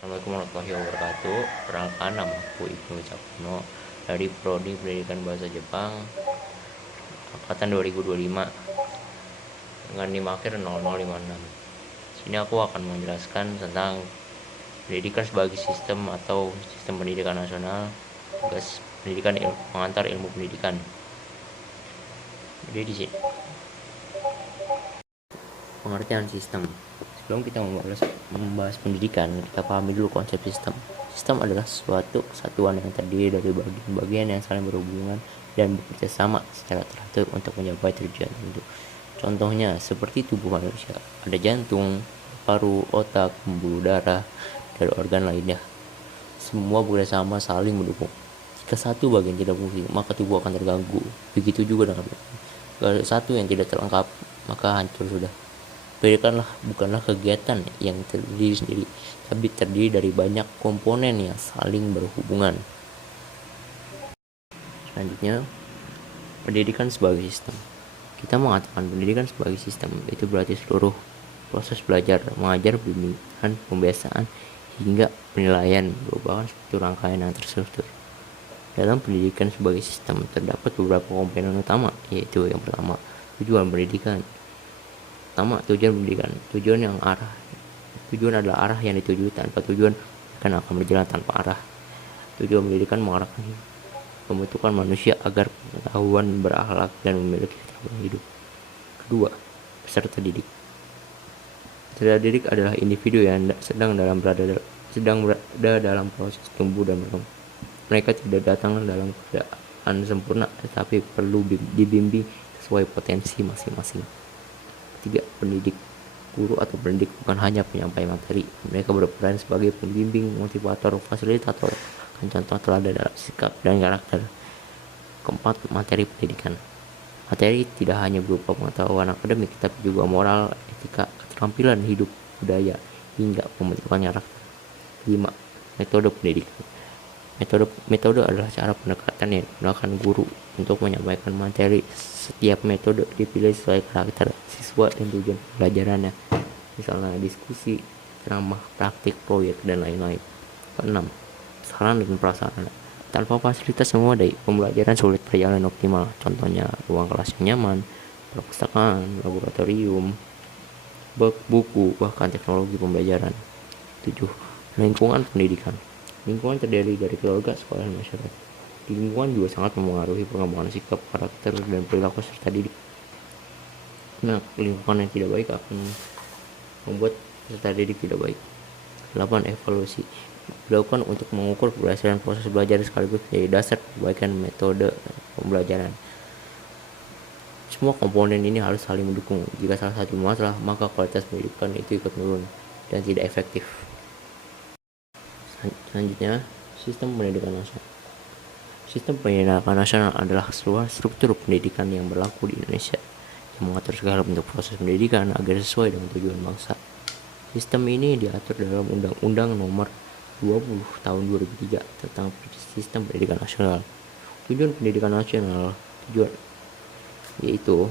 Assalamualaikum warahmatullahi wabarakatuh. Perkenalkan, nama aku Ibnu Cakno dari Prodi Pendidikan Bahasa Jepang angkatan 2025 dengan NIM akhir 0056. Sini aku akan menjelaskan tentang pendidikan sebagai sistem atau sistem pendidikan nasional, tugas pendidikan pengantar ilmu pendidikan. Jadi di sini pengertian sistem. Sebelum kita membahas pendidikan, kita pahami dulu konsep sistem. Sistem adalah suatu kesatuan yang terdiri dari bagian-bagian yang saling berhubungan dan bekerja sama secara teratur untuk mencapai tujuan tertentu. Contohnya seperti tubuh manusia, ada jantung, paru, otak, pembuluh darah, dan organ lainnya. Semua bekerja sama saling mendukung. Jika satu bagian tidak fungsi, maka tubuh akan terganggu. Begitu juga dengan satu yang tidak terlengkap, maka hancur sudah. Pendidikan bukanlah kegiatan yang terdiri sendiri, tapi terdiri dari banyak komponen yang saling berhubungan. Selanjutnya, pendidikan sebagai sistem. Kita mengatakan pendidikan sebagai sistem, itu berarti seluruh proses belajar, mengajar, bimbingan, pembiasaan, hingga penilaian merupakan suatu rangkaian yang terstruktur. Dalam pendidikan sebagai sistem terdapat beberapa komponen utama, yaitu yang pertama, tujuan pendidikan. Tujuan adalah arah yang dituju. Tanpa tujuan kan akan berjalan tanpa arah. Tujuan pendidikan mengarahkan pembentukan manusia agar pengetahuan, berakhlak, dan memiliki keterampilan hidup. Kedua, peserta didik. Peserta didik adalah individu yang sedang berada dalam proses tumbuh dan berkembang. Mereka tidak datang dalam keadaan sempurna, tetapi perlu dibimbing sesuai potensi masing-masing. Ketiga, pendidik. Guru atau pendidik bukan hanya penyampai materi, mereka berperan sebagai pembimbing, motivator, fasilitator, contoh teladan dalam sikap dan karakter. Keempat, materi pendidikan. Materi tidak hanya berupa pengetahuan akademik, tapi juga moral, etika, keterampilan hidup, budaya, hingga pembentukan karakter. 5. Metode pendidikan. Metode adalah cara pendekatan yang digunakan guru untuk menyampaikan materi. Setiap metode dipilih sesuai karakter siswa dan tujuan pembelajarannya, misalnya diskusi, ceramah, praktik, proyek, dan lain-lain. Keenam, sarana dan prasarana. Tanpa fasilitas yang memadai, pembelajaran sulit berjalan optimal. Contohnya ruang kelas yang nyaman, perpustakaan, laboratorium, buku, bahkan teknologi pembelajaran. 7. Lingkungan pendidikan. Lingkungan terdiri dari keluarga, sekolah, dan masyarakat. Di lingkungan juga sangat mempengaruhi pengembangan sikap, karakter, dan perilaku peserta didik. Nah, lingkungan yang tidak baik akan membuat peserta didik tidak baik. 8. Evaluasi. Dilakukan untuk mengukur keberhasilan proses belajar sekaligus menjadi dasar perbaikan metode pembelajaran. Semua komponen ini harus saling mendukung. Jika salah satu masalah, maka kualitas pendidikan itu ikut menurun dan tidak efektif. Selanjutnya, sistem pendidikan nasional. Sistem pendidikan nasional adalah sebuah struktur pendidikan yang berlaku di Indonesia yang mengatur segala bentuk proses pendidikan agar sesuai dengan tujuan bangsa. Sistem ini diatur dalam Undang-Undang Nomor 20 Tahun 2003 tentang Sistem Pendidikan Nasional. Tujuan pendidikan nasional yaitu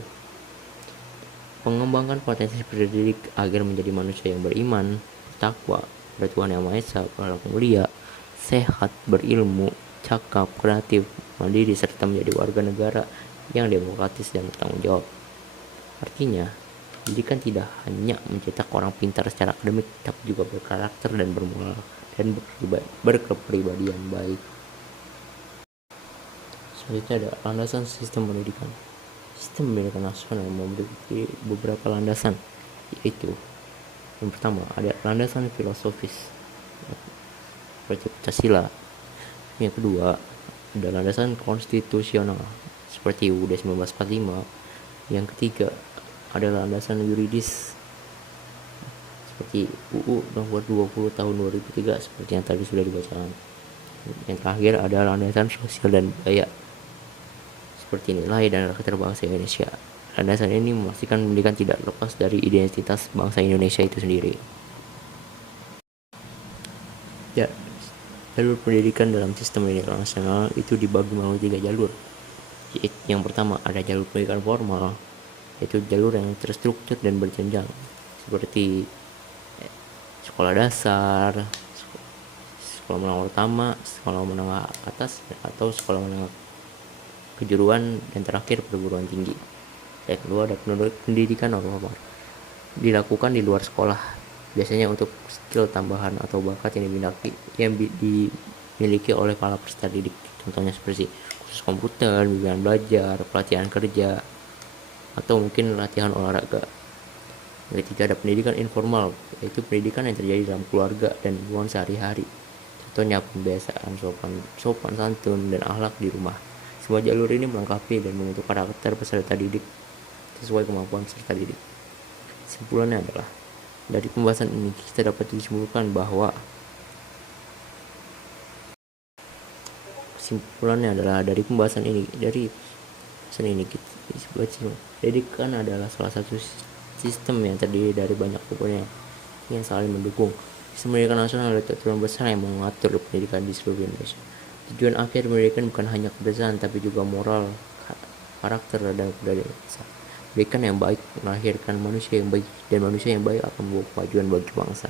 mengembangkan potensi peserta didik agar menjadi manusia yang beriman, bertakwa, Tuhan Yang Maha Esa, berlaku mulia, sehat, berilmu, cakap, kreatif, mandiri, serta menjadi warga negara yang demokratis dan bertanggung jawab. Artinya, pendidikan tidak hanya mencetak orang pintar secara akademik, tapi juga berkarakter dan bermoral dan berkepribadian baik. Selanjutnya ada landasan sistem pendidikan. Sistem pendidikan nasional memiliki beberapa landasan, yaitu yang pertama, ada landasan filosofis seperti Pancasila. Yang kedua, ada landasan konstitusional seperti UUD 1945. Yang ketiga, ada landasan yuridis seperti UU Nomor 20 Tahun 2003 seperti yang tadi sudah dibacakan. Yang terakhir ada landasan sosial dan budaya seperti nilai dan karakter bangsa Indonesia. Landasan ini memastikan pendidikan tidak lepas dari identitas bangsa Indonesia itu sendiri. Ya, jalur pendidikan dalam sistem pendidikan nasional itu dibagi melalui 3 jalur. Yang pertama ada jalur pendidikan formal, yaitu jalur yang terstruktur dan berjenjang seperti sekolah dasar, sekolah menengah utama, sekolah menengah atas, atau sekolah menengah kejuruan, dan terakhir perguruan tinggi. Dan kedua ada pendidikan normal dilakukan di luar sekolah, biasanya untuk skill tambahan atau bakat yang dimiliki oleh para peserta didik. Contohnya seperti kursus komputer, bimbingan belajar, pelatihan kerja, atau mungkin latihan olahraga. Yang ketiga ada pendidikan informal, yaitu pendidikan yang terjadi dalam keluarga dan lingkungan sehari-hari. Contohnya pembiasaan sopan santun dan akhlak di rumah. Semua jalur ini melengkapi dan membentuk karakter peserta didik sesuai kemampuan peserta didik. Kesimpulannya adalah dari pembahasan ini kita dapat disimpulkan bahwa pendidikan adalah salah satu sistem yang terdiri dari banyak komponen yang saling mendukung. Sistem pendidikan nasional adalah aturan besar yang mengatur pendidikan di seluruh Indonesia. Tujuan akhir pendidikan bukan hanya kebersihan, tapi juga moral, karakter, dan kebudayaan. Pendidikan yang baik melahirkan manusia yang baik, dan manusia yang baik akan membawa kemajuan bagi bangsa.